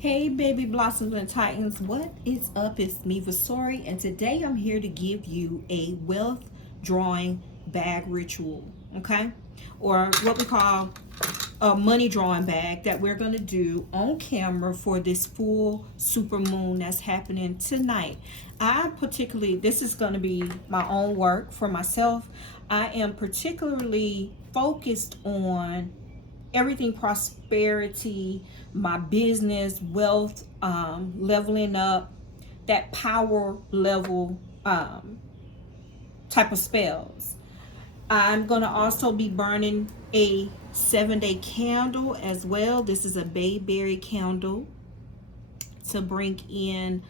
Hey baby blossoms and titans, what is up? It's me Vasori, and today I'm here to give you a wealth drawing bag ritual, okay? Or what we call a money drawing bag that we're going to do on camera for this full super moon that's happening tonight. This is going to be my own work for myself. I am particularly focused on everything prosperity, my business, wealth, leveling up, that power level type of spells. I'm going to also be burning a 7-day candle as well. This is a bayberry candle to bring in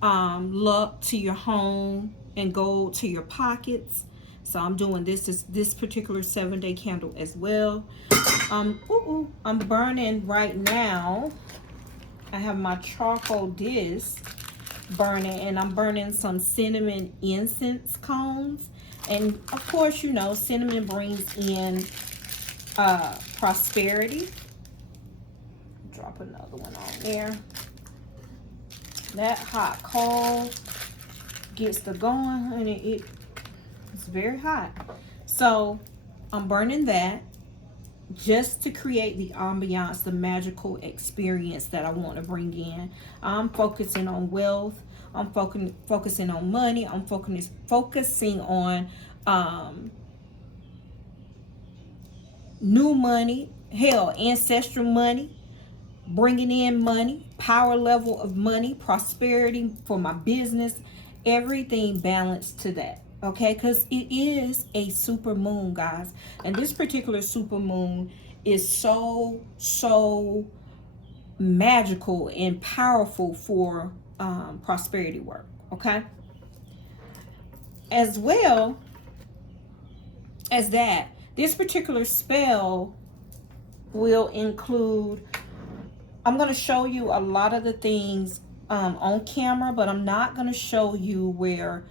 luck to your home and gold to your pockets. So I'm doing this particular 7-day candle as well. I'm burning right now. I have my charcoal disc burning, and I'm burning some cinnamon incense cones. And of course, you know, cinnamon brings in prosperity. Drop another one on there. That hot coal gets the going, and it's very hot. So I'm burning that just to create the ambiance, the magical experience that I want to bring in. I'm focusing on wealth. I'm focusing on money. I'm focusing on new money, hell, ancestral money, bringing in money, power level of money, prosperity for my business, everything balanced to that. Okay, because it is a super moon, guys, and this particular super moon is so magical and powerful for prosperity work. Okay, as well as that, this particular spell will include, I'm going to show you a lot of the things on camera, but I'm not going to show you where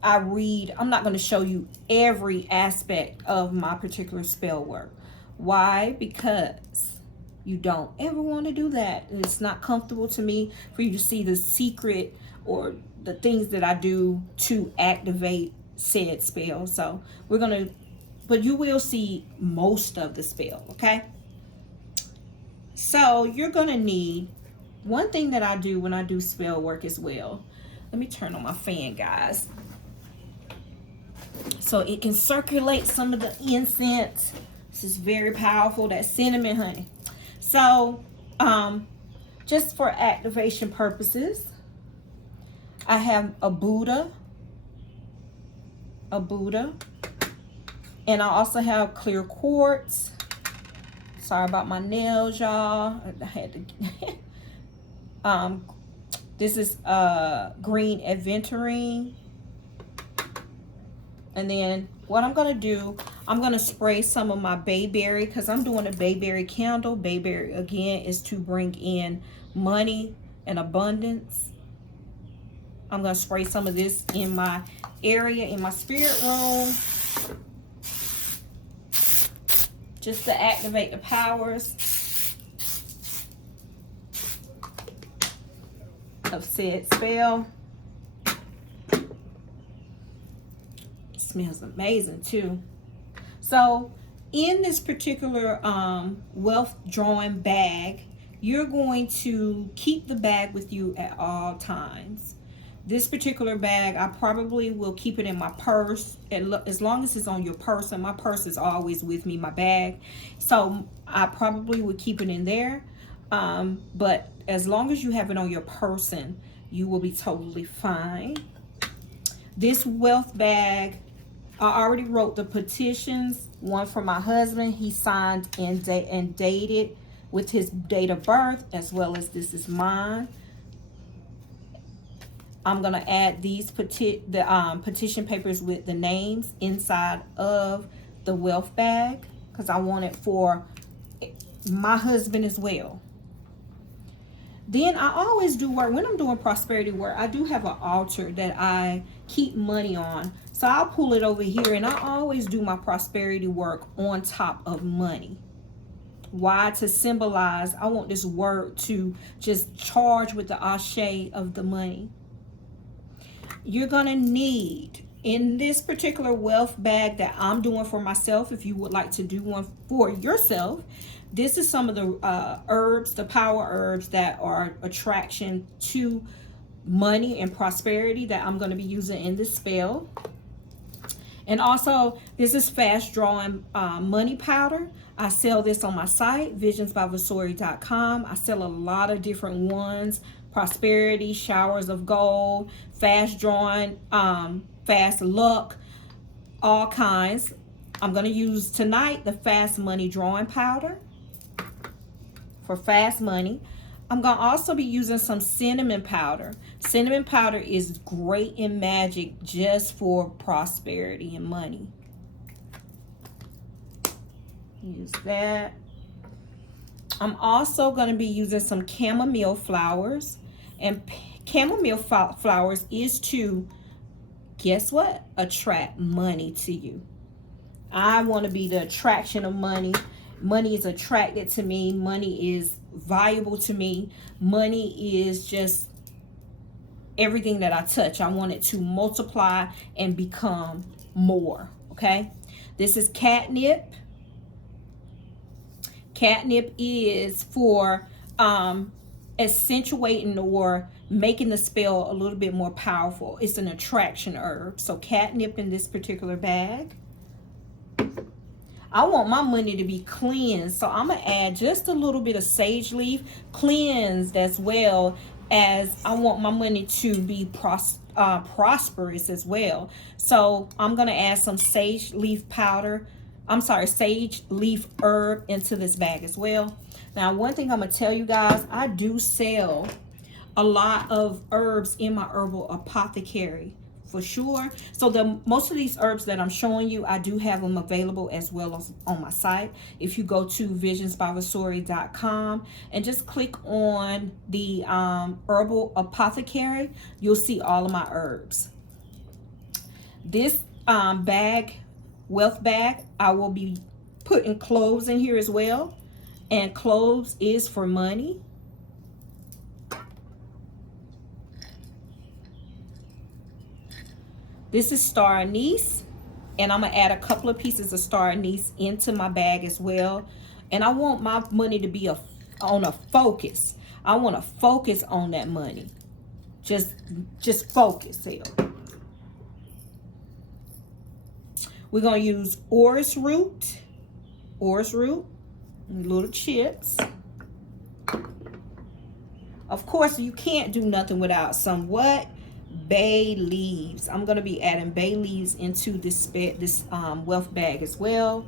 I'm not going to show you every aspect of my particular spell work. Why? Because you don't ever want to do that. It's not comfortable to me for you to see the secret or the things that I do to activate said spell. So but you will see most of the spell, okay? So you're going to need one thing that I do when I do spell work as well. Let me turn on my fan, guys, so it can circulate some of the incense. This is very powerful, that cinnamon, honey. So just for activation purposes, I have a Buddha, and I also have clear quartz. Sorry about my nails, y'all. I had to this is green aventurine. And then what I'm going to do, I'm going to spray some of my bayberry, because I'm doing a bayberry candle. Bayberry, again, is to bring in money and abundance. I'm going to spray some of this in my area, in my spirit room, just to activate the powers of said spell. Smells amazing too. So in this particular wealth drawing bag, you're going to keep the bag with you at all times. This particular bag, I probably will keep it in my purse as long as it's on your purse, and my purse is always with me, my bag. So I probably would keep it in there. But as long as you have it on your person, you will be totally fine. This wealth bag, I already wrote the petitions. One for my husband, he signed and dated with his date of birth, as well as this is mine. I'm gonna add these petition papers with the names inside of the wealth bag, because I want it for my husband as well. Then I always do work, when I'm doing prosperity work, I do have an altar that I keep money on. So I'll pull it over here, and I always do my prosperity work on top of money. Why? To symbolize, I want this word to just charge with the ashe of the money. You're going to need, in this particular wealth bag that I'm doing for myself, if you would like to do one for yourself, this is some of the herbs, the power herbs that are attraction to money and prosperity that I'm going to be using in this spell. And also, this is fast drawing money powder. I sell this on my site, visionsbyvasori.com. I sell a lot of different ones: prosperity, showers of gold, fast drawing, fast luck, all kinds. I'm going to use tonight the fast money drawing powder for fast money. I'm going to also be using some cinnamon powder. Cinnamon powder is great in magic just for prosperity and money. Use that. I'm also going to be using some chamomile flowers. And chamomile flowers is to, guess what? Attract money to you. I want to be the attraction of money. Money is attracted to me. Money is valuable to me. Money is just everything that I touch. I want it to multiply and become more. Okay. This is catnip. Catnip is for accentuating or making the spell a little bit more powerful. It's an attraction herb. So catnip in this particular bag. I want my money to be cleansed, so I'm going to add just a little bit of sage leaf, cleansed, as well as I want my money to be prosperous as well. So I'm going to add some sage leaf powder. Sage leaf herb into this bag as well. Now, one thing I'm going to tell you guys, I do sell a lot of herbs in my herbal apothecary. For sure. So most of these herbs that I'm showing you, I do have them available as well as on my site. If you go to visionsbyvasori.com and just click on the herbal apothecary, you'll see all of my herbs. This bag, wealth bag, I will be putting cloves in here as well. And cloves is for money. This is star anise, and I'm going to add a couple of pieces of star anise into my bag as well. And I want my money to be on a focus. I want to focus on that money. Just focus here. We're going to use orris root, little chips. Of course, you can't do nothing without some what? Bay leaves. I'm going to be adding bay leaves into this wealth bag as well.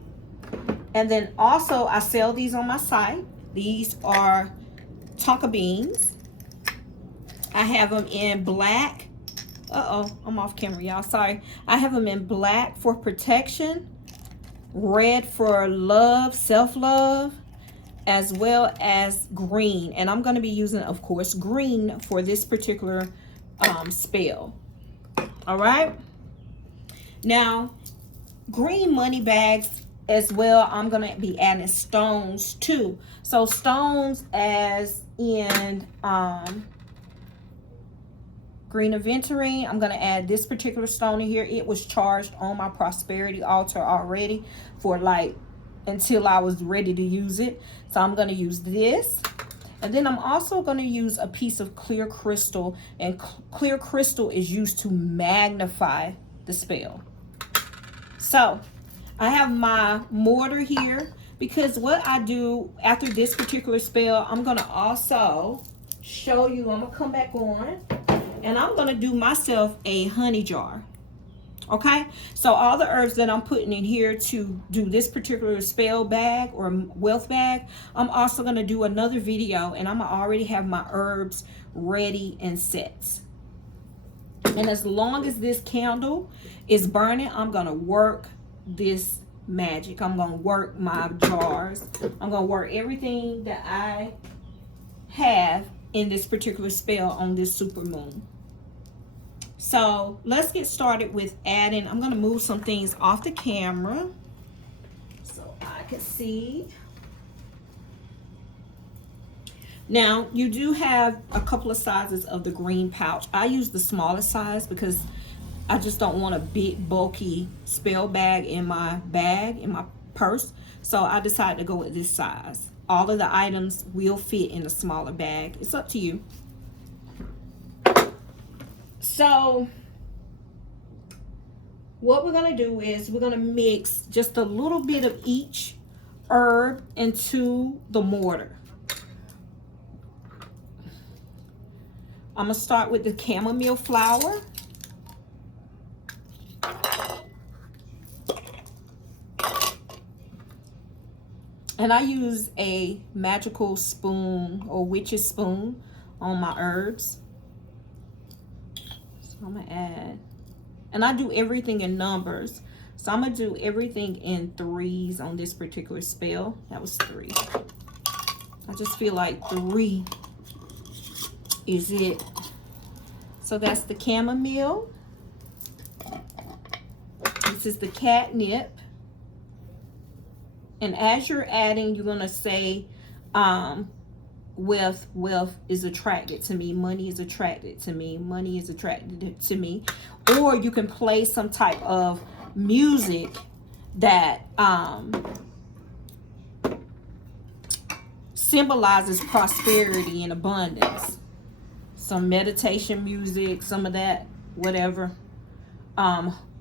And then also, I sell these on my site. These are tonka beans. I have them in black. I'm off camera, y'all. Sorry. I have them in black for protection, red for love, self-love, as well as green. And I'm going to be using, of course, green for this particular spell. All right. Now, green money bags as well. I'm going to be adding stones too. So stones as in green aventurine. I'm going to add this particular stone in here. It was charged on my prosperity altar already for until I was ready to use it. So I'm going to use this. And then I'm also going to use a piece of clear crystal. And clear crystal is used to magnify the spell. So I have my mortar here, because what I do after this particular spell, I'm going to also show you. I'm going to come back on and I'm going to do myself a honey jar. Okay, so all the herbs that I'm putting in here to do this particular spell bag or wealth bag, I'm also going to do another video, and I'm going to already have my herbs ready and set. And as long as this candle is burning, I'm going to work this magic. I'm going to work my jars. I'm going to work everything that I have in this particular spell on this super moon. So let's get started with adding. I'm going to move some things off the camera so I can see. Now, you do have a couple of sizes of the green pouch. I use the smallest size because I just don't want a big, bulky spell bag, in my purse. So I decided to go with this size. All of the items will fit in a smaller bag. It's up to you. So what we're going to do is we're going to mix just a little bit of each herb into the mortar. I'm going to start with the chamomile flower. And I use a magical spoon or witch's spoon on my herbs. So I'm going to add, and I do everything in numbers. So I'm going to do everything in 3s on this particular spell. That was 3. I just feel like 3 is it. So that's the chamomile. This is the catnip. And as you're adding, you're going to say, wealth is attracted to me. Money is attracted to me. Money is attracted to me. Or you can play some type of music that symbolizes prosperity and abundance. Some meditation music, some of that, whatever.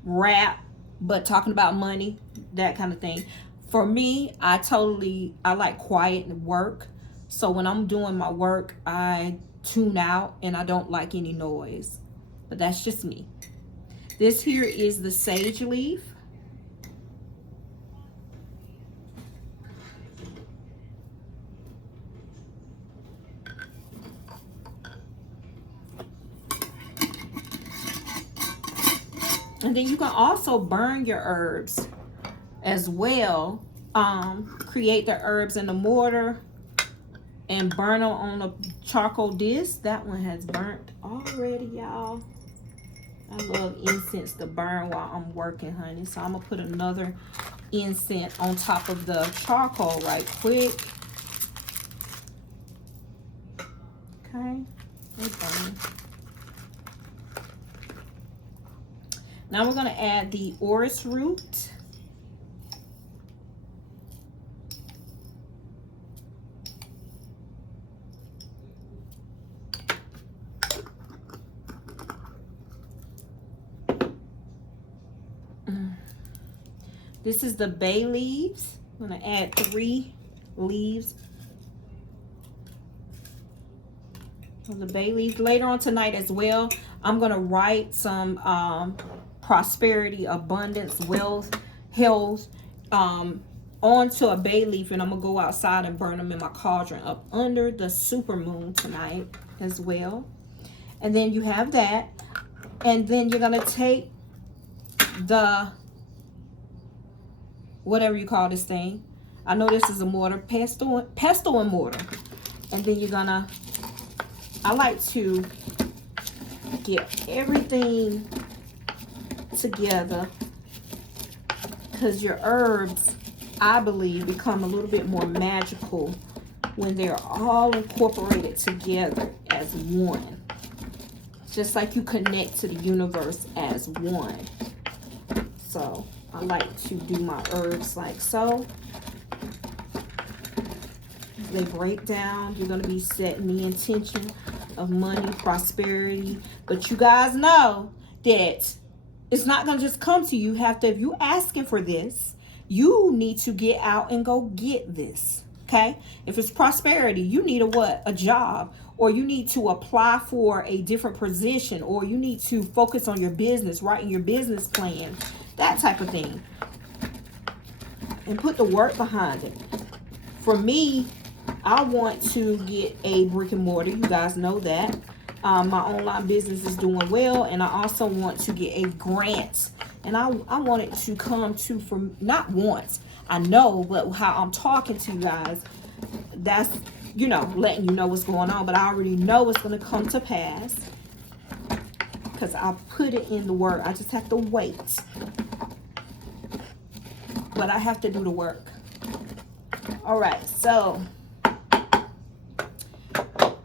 Rap, but talking about money, that kind of thing. For me, I like quiet work. So when I'm doing my work, I tune out and I don't like any noise. But that's just me. This here is the sage leaf. And then you can also burn your herbs as well. Create the herbs in the mortar and burn them on a charcoal disc. That one has burnt already, y'all. I love incense to burn while I'm working, honey. So I'm gonna put another incense on top of the charcoal right quick. Okay, they burn. Now we're gonna add the orris root. This is the bay leaves. I'm gonna add 3 leaves of the bay leaves. Later on tonight as well, I'm gonna write some prosperity, abundance, wealth, health onto a bay leaf, and I'm gonna go outside and burn them in my cauldron up under the super moon tonight as well. And then you have that, and then you're gonna take the whatever you call this thing. I know this is a mortar, pestle and mortar. And then you're gonna, I like to get everything together because your herbs, I believe, become a little bit more magical when they're all incorporated together as one. Just like you connect to the universe as one. So I like to do my herbs like so. As they break down, you're going to be setting the intention of money, prosperity. But you guys know that it's not going to just come to you. You have to, if you're asking for this, you need to get out and go get this. Okay? If it's prosperity, you need a what? A job. Or you need to apply for a different position. Or you need to focus on your business, writing your business plan. That type of thing. And put the work behind it. For me, I want to get a brick and mortar. You guys know that. My online business is doing well. And I also want to get a grant. And I want it to come to, from not once. I know, but how I'm talking to you guys, that's, you know, letting you know what's going on. But I already know it's going to come to pass. Because I put it in the work. I just have to wait. But I have to do the work. All right, so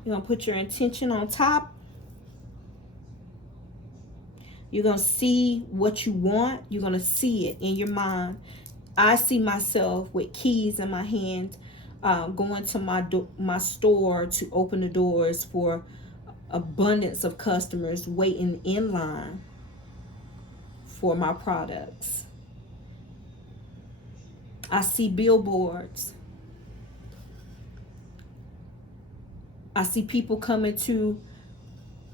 You're going to put your intention on top. You're going to see what you want. You're going to see it in your mind. I see myself with keys in my hand, going to my store to open the doors for abundance of customers waiting in line for my products. I see billboards. I see people coming to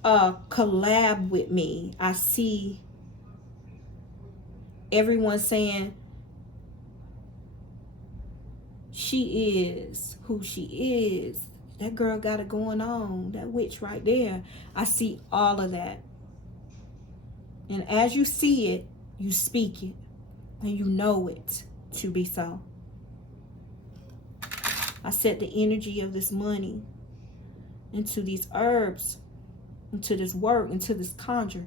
collab with me. I see everyone saying she is who she is. That girl got it going on. That witch right there. I see all of that. And as you see it, you speak it. And you know it to be so. I set the energy of this money into these herbs, into this work, into this conjure,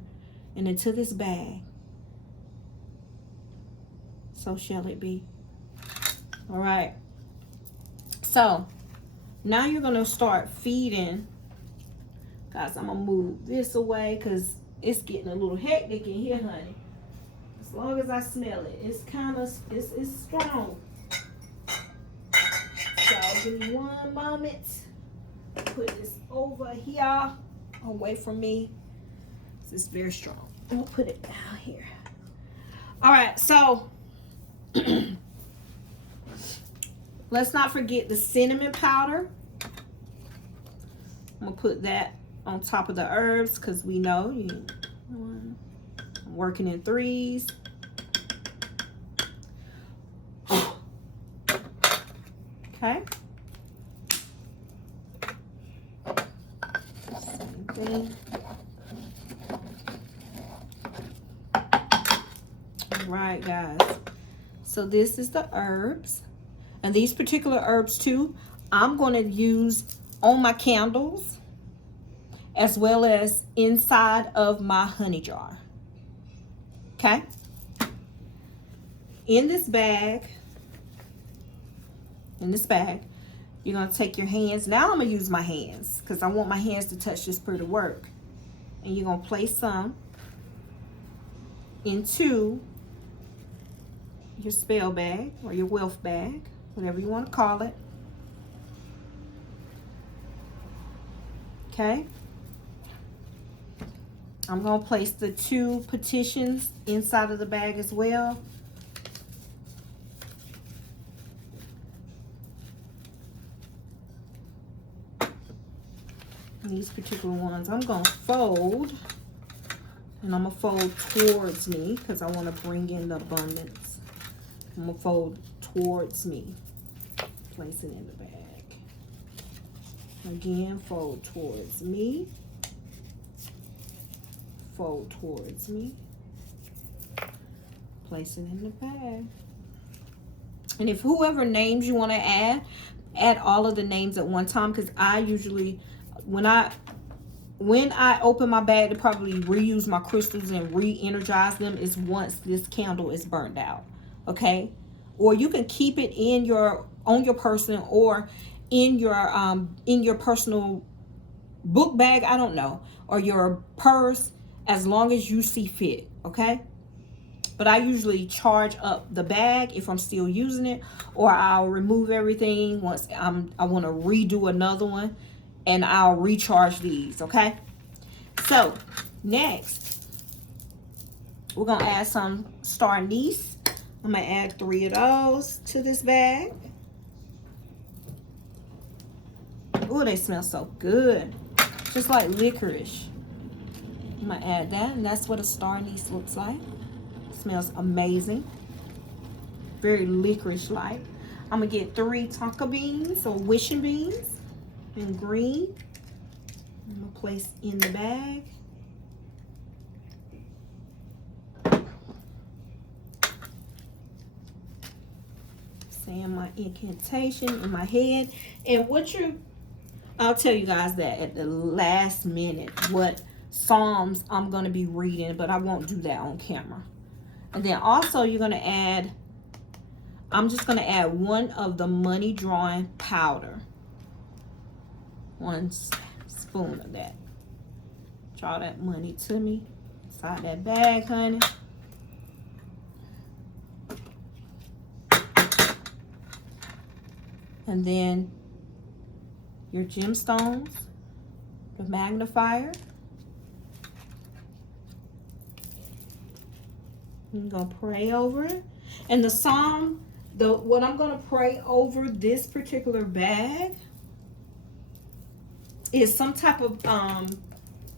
and into this bag. So shall it be. All right. So now you're going to start feeding. Guys, I'm going to move this away because it's getting a little hectic in here, honey. As long as I smell it, it's kind of, it's strong. So give me one moment. Put this over here, away from me. This is very strong. I'm gonna put it down here. All right, so let's not forget the cinnamon powder. I'm gonna put that on top of the herbs because we know I'm working in threes. Okay. Same thing. All right, guys. So this is the herbs. And these particular herbs too, I'm going to use on my candles as well as inside of my honey jar. Okay? In this bag, you're going to take your hands. Now I'm going to use my hands because I want my hands to touch this pretty work. And you're going to place some into your spell bag or your wealth bag, whatever you want to call it. Okay? I'm going to place the 2 petitions inside of the bag as well. These particular ones I'm going to fold, and I'm going to fold towards me because I want to bring in the abundance. I'm going to fold towards me. Place it in the bag. Again, fold towards me. Fold towards me. Place it in the bag. And if whoever names you want to add all of the names at one time, because I usually, when I open my bag to probably reuse my crystals and re-energize them is once this candle is burned out. Okay? Or you can keep it on your person or in your personal book bag, I don't know, or your purse, as long as you see fit. Okay? But I usually charge up the bag if I'm still using it, or I'll remove everything once I want to redo another one, and I'll recharge these. Okay? So next we're gonna add some star anise. I'm gonna add 3 of those to this bag. Oh, they smell so good, just like licorice. I'm gonna add that, and that's what a star anise looks like. It smells amazing, very licorice-like. I'm gonna get 3 tonka beans or wishing beans in green. I'm gonna place in the bag. Saying my incantation in my head. And I'll tell you guys that at the last minute what Psalms I'm gonna be reading, but I won't do that on camera. And then also you're gonna add, I'm just gonna add 1 of the money drawing powder. 1 spoon of that. Draw that money to me inside that bag, honey. And then your gemstones, the magnifier. I'm gonna pray over it. And the psalm, what I'm gonna pray over this particular bag is some type of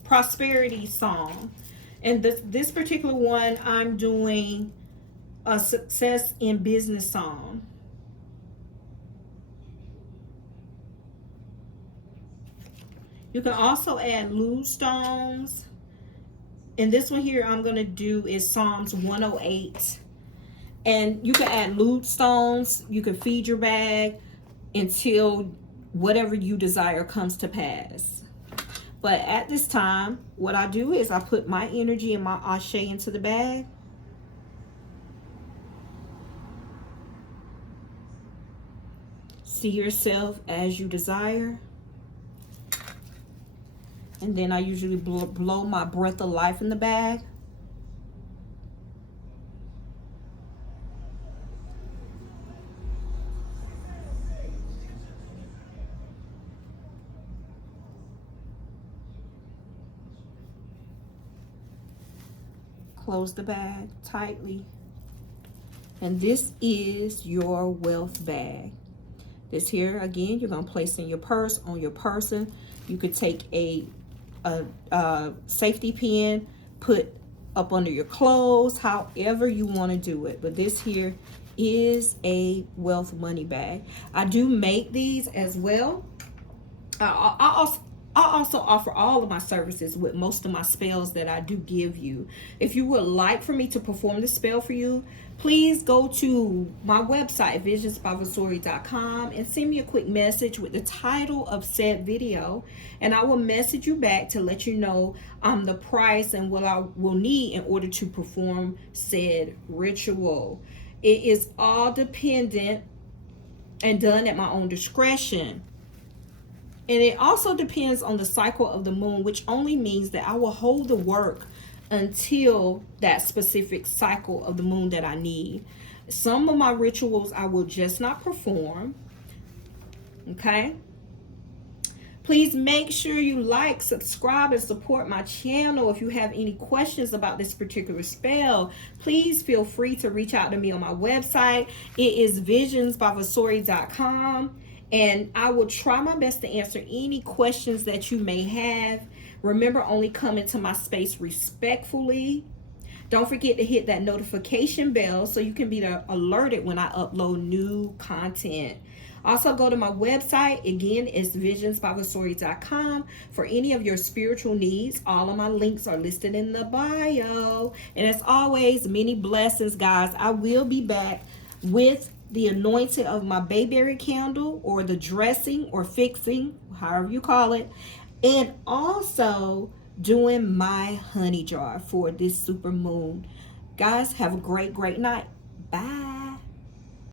prosperity song. And this particular one, I'm doing a success in business song. You can also add lode stones. And this one here I'm going to do is Psalms 108. And you can add lode stones. You can feed your bag until whatever you desire comes to pass. But at this time, what I do is I put my energy and my ashe into the bag. See yourself as you desire. And then I usually blow my breath of life in the bag. Close the bag tightly. And this is your wealth bag. This here, again, you're going to place in your purse, on your person. You could take a safety pin, put up under your clothes, however you want to do it. But this here is a wealth money bag. I do make these as well. I also offer all of my services with most of my spells that I do give you. If you would like for me to perform the spell for you, please go to my website, visionsbyvasori.com, and send me a quick message with the title of said video, and I will message you back to let you know the price and what I will need in order to perform said ritual. It is all dependent and done at my own discretion. And it also depends on the cycle of the moon, which only means that I will hold the work until that specific cycle of the moon that I need. Some of my rituals I will just not perform. Okay? Please make sure you like, subscribe, and support my channel. If you have any questions about this particular spell, please feel free to reach out to me on my website. It is visionsbyvasori.com. And I will try my best to answer any questions that you may have. Remember, only come into my space respectfully. Don't forget to hit that notification bell so you can be alerted when I upload new content. Also, go to my website. Again, it's visionsbyvasori.com for any of your spiritual needs. All of my links are listed in the bio. And as always, many blessings, guys. I will be back with the anointing of my bayberry candle, or the dressing or fixing, however you call it, and also doing my honey jar for this super moon. Guys, have a great night. Bye.